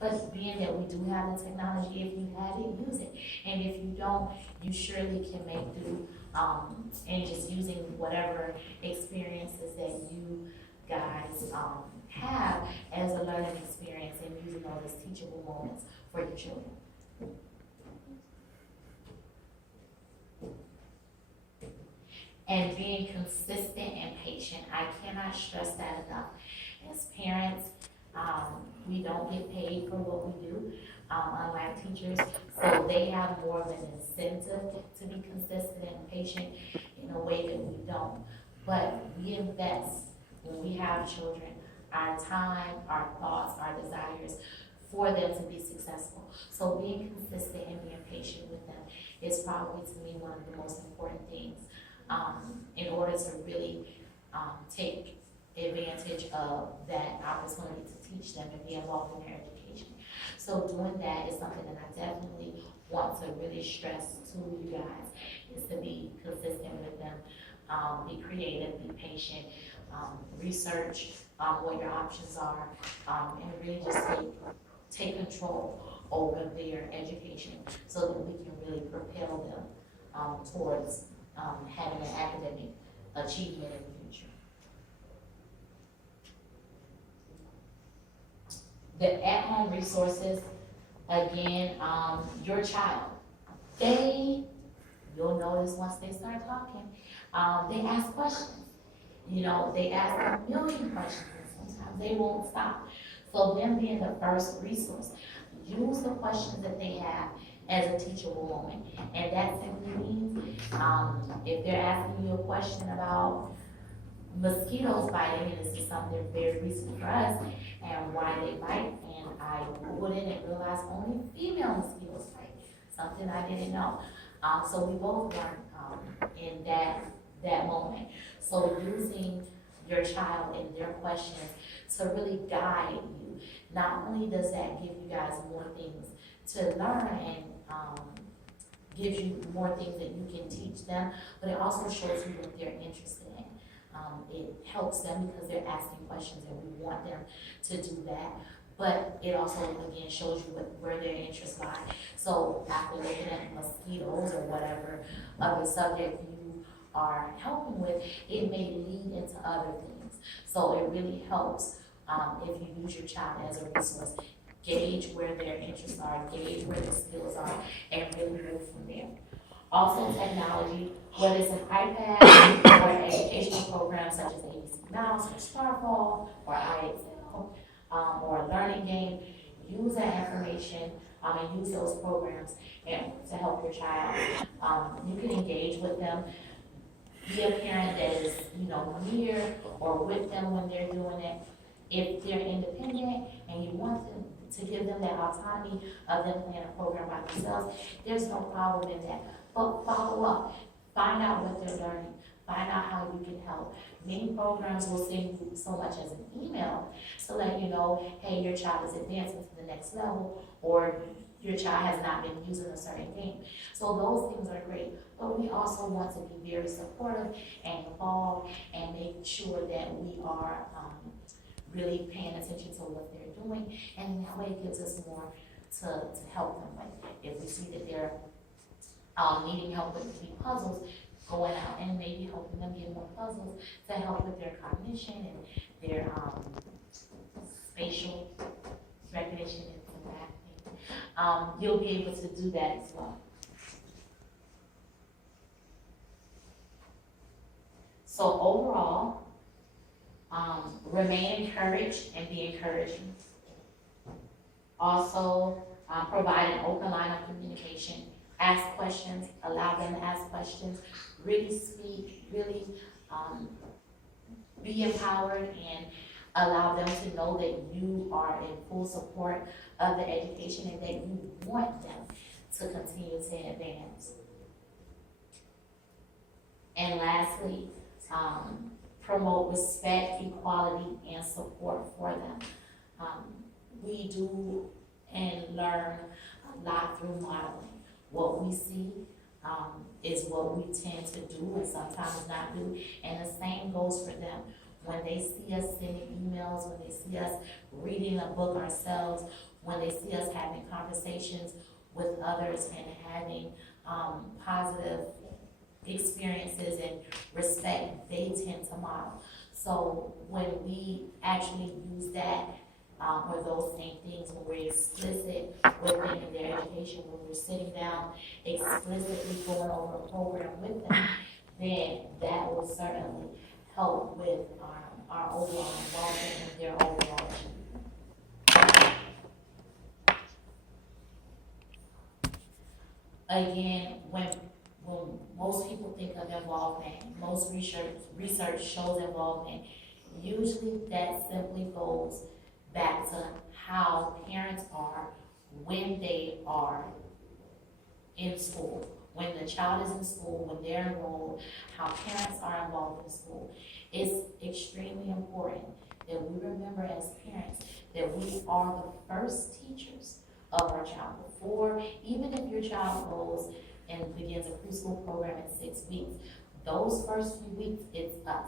But being that we do have the technology, if you have it, use it. And if you don't, you surely can make do, and just using whatever experiences that you guys, have as a learning experience and using all those teachable moments for your children. And being consistent and patient. I cannot stress that enough. As parents, we don't get paid for what we do, unlike teachers, so they have more of an incentive to be consistent and patient in a way that we don't. But we invest, when we have children, our time, our thoughts, our desires for them to be successful. So being consistent and being patient with them is probably, to me, one of the most important things in order to really take advantage of that opportunity to teach them and be involved in their education. So doing that is something that I definitely want to really stress to you guys, is to be consistent with them, be creative, be patient, research what your options are, and really just take control over their education so that we can really propel them towards having an academic achievement in the future. The at-home resources, again, your child, you'll notice once they start talking, they ask questions. You know, they ask a million questions, and sometimes they won't stop. So them being the first resource, use the questions that they have as a teachable moment. And that simply means, if they're asking you a question about mosquitoes biting, and this is something very recent for us, and why they bite, and I Googled it and realized only female mosquitoes bite, something I didn't know. So we both learned in that moment. So using your child and their questions to really guide you, not only does that give you guys more things to learn and gives you more things that you can teach them, but it also shows you what they're interested in. It helps them because they're asking questions and we want them to do that. But it also, again, shows you where their interests lie. So after looking at mosquitoes or whatever other subject you are helping with, it may lead into other things. So it really helps if you use your child as a resource. Gauge where their interests are, gauge where their skills are, and really move from there. Also technology, whether it's an iPad or an educational program such as ABC Mouse or Starfall or IXL, or a learning game, use that information and use those programs to help your child. You can engage with them. Be a parent that is, near or with them when they're doing it. If they're independent and you want them to give them that autonomy of them playing a program by themselves, there's no problem in that. But follow up, find out what they're learning, find out how you can help. Many programs will send you so much as an email to let you know, hey, your child is advancing to the next level, or your child has not been using a certain game. So those things are great, but we also want to be very supportive and involved and make sure that we are really paying attention to what they're doing, and that way it gives us more to help them with. If we see that they're needing help with the puzzles, going out and maybe helping them get more puzzles to help with their cognition and their spatial recognition and that. You'll be able to do that as well. So overall, remain encouraged and be encouraging. Also, provide an open line of communication. Ask questions, allow them to ask questions, really speak, really be empowered, and allow them to know that you are in full support of the education and that you want them to continue to advance. And lastly, promote respect, equality, and support for them. We do and learn a lot through modeling. What we see is what we tend to do and sometimes not do, and the same goes for them. When they see us sending emails, when they see us reading a book ourselves, when they see us having conversations with others and having positive experiences and respect, they tend to model. So when we actually use that or those same things, when we're explicit with them in their education, when we're sitting down explicitly going over a program with them, then that will certainly help with our overall involvement and their overall achievement. Again, when most people think of involvement, most research shows involvement, usually that simply goes back to how parents are when they are in school. When the child is in school, when they're enrolled, how parents are involved in school. It's extremely important that we remember as parents that we are the first teachers of our child. Before, even if your child goes and begins a preschool program in 6 weeks, those first few weeks, it's us.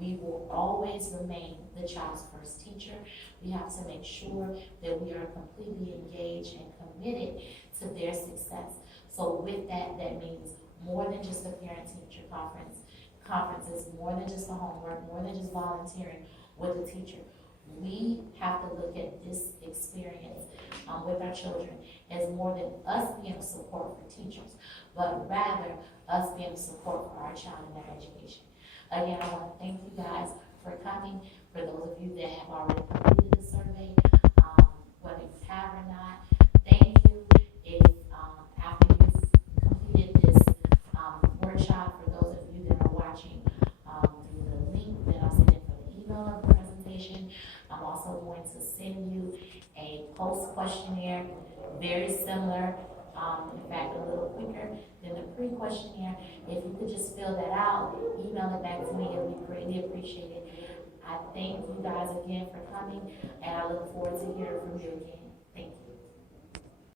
We will always remain the child's first teacher. We have to make sure that we are completely engaged and committed to their success. So with that, that means more than just a parent-teacher conferences, more than just the homework, more than just volunteering with a teacher. We have to look at this experience with our children as more than us being a support for teachers, but rather us being a support for our child in their education. Again, I want to thank you guys for coming. For those of you that have already completed the survey, whether you have or not, thank you. If after you've completed this workshop, for those of you that are watching through the link that I'll send in for the email of the presentation, I'm also going to send you a post questionnaire, very similar, in fact, a little quicker than the pre-questionnaire. If you could just fill that out, email it back to me, it would be greatly appreciated. I thank you guys again for coming, and I look forward to hearing from you again.